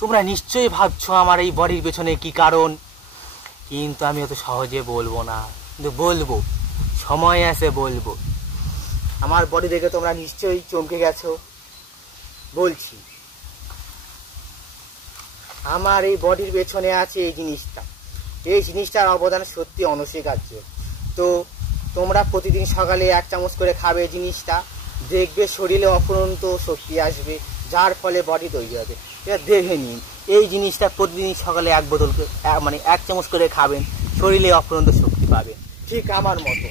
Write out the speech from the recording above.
তোমরা নিশ্চয়ই ভাবছো আমার এই বডির পেছনে কি কারণ, কিন্তু আমি অত সহজে বলবো না, কিন্তু বলবো, সময় আছে বলবো। আমার বডি দেখে তোমরা নিশ্চয়ই চমকে গেছো। বলছি, আমার এই বডির পেছনে আছে এই জিনিসটার অবদান সত্যি অনস্বীকার্য। তো তোমরা প্রতিদিন সকালে 1 চামচ করে খাবে এই জিনিসটা, দেখবে শরীরে অফুরন্ত শক্তি আসবে, যার ফলে বডি তৈরি হবে। এটা দেখে নিন, এই জিনিসটা প্রতিদিন সকালে 1 চামচ করে খাবেন, শরীরে অফুরন্ত শক্তি পাবেন, ঠিক আমার মতো।